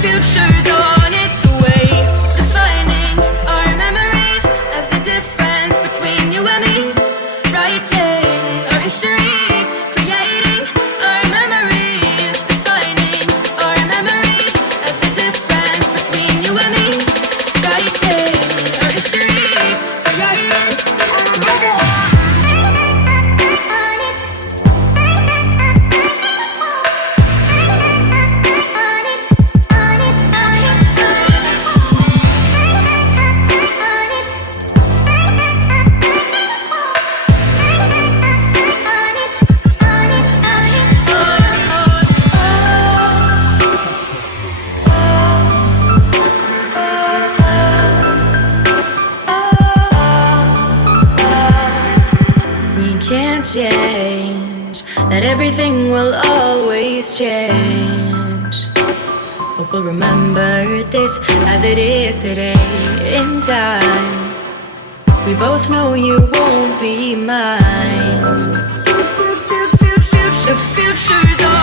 future's on its way, defining our memories as the difference between you and me. Writing our history, creating our memories, defining our memories as the difference between you and me. Writing our history, creating our memories. Change, that everything will always change, but we'll remember this as it is today. In time, we both know you won't be mine. The future's on